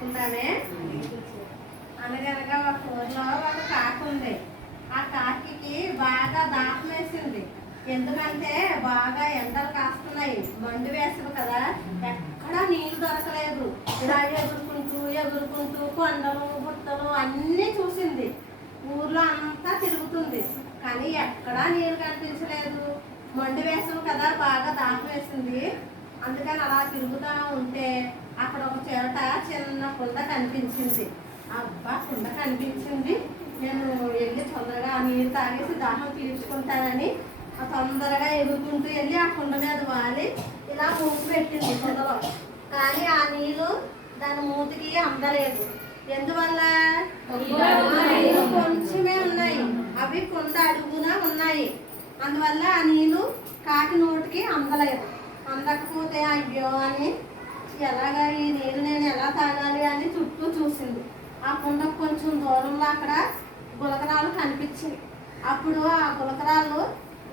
చెప్పుకుంటానే. అనగనగా ఒక ఊర్లో ఒక కాకి ఉంది. ఆ కాకి బాగా దాహం వేసింది. ఎందుకంటే బాగా ఎండలు కాస్తున్నాయి, మండు వేసవి కదా, ఎక్కడా నీళ్లు దొరకలేదు. ఇలా ఎగురుకుంటూ కొండలు గుట్టలు అన్నీ చూసింది. ఊర్లో అంతా తిరుగుతుంది, కానీ ఎక్కడా నీళ్ళు కనిపించలేదు. మండు వేసవి కదా, బాగా దాహం వేసింది. అందుకని అలా తిరుగుతూ ఉంటే అక్కడ ఒక చిరట చిన్న కుండ కనిపించింది. అబ్బా, కుండ కనిపించింది, నేను వెళ్ళి తొందరగా ఆ నీళ్ళు తాగేసి దాహం తీర్చుకుంటానని తొందరగా ఎగురుకుంటూ వెళ్ళి ఆ కుండ మీద వాలి ఇలా మూసి పెట్టింది కుండలో. కానీ ఆ నీళ్ళు దాని మూతికి అందలేదు. ఎందువల్ల? నీళ్ళు కొంచెమే ఉన్నాయి, అవి కుండ అడుగున ఉన్నాయి. అందువల్ల ఆ నీళ్ళు కాకి నోటికి అందలేదు. అందకపోతే అయ్యో అని ఎలాగా ఈ నీళ్ళు నేను ఎలా తాగాలి అని చుట్టూ చూసింది. ఆ కుండ కొంచెం దూరంలో అక్కడ గులకరాలు కనిపించింది. అప్పుడు ఆ గులకరాలు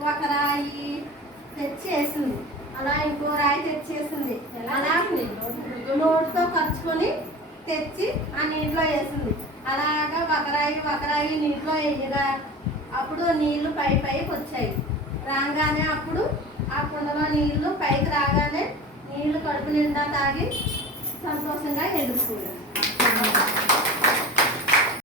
ఒక రాయి తెచ్చేసింది, అలా ఇంకో రాయి తెచ్చేసింది. అలా నోటితో ఖర్చుకొని తెచ్చి ఆ నీటిలో వేసింది. అలాగా ఒకరాయి నీటిలో వేయగా అప్పుడు నీళ్లు పైకి వచ్చాయి. రాగానే అప్పుడు ఆ కుండలో నీళ్లు పైకి రాగానే నీళ్లు కడుపు నిండా తాగి సంతోషంగా ఎదుర్కొంది.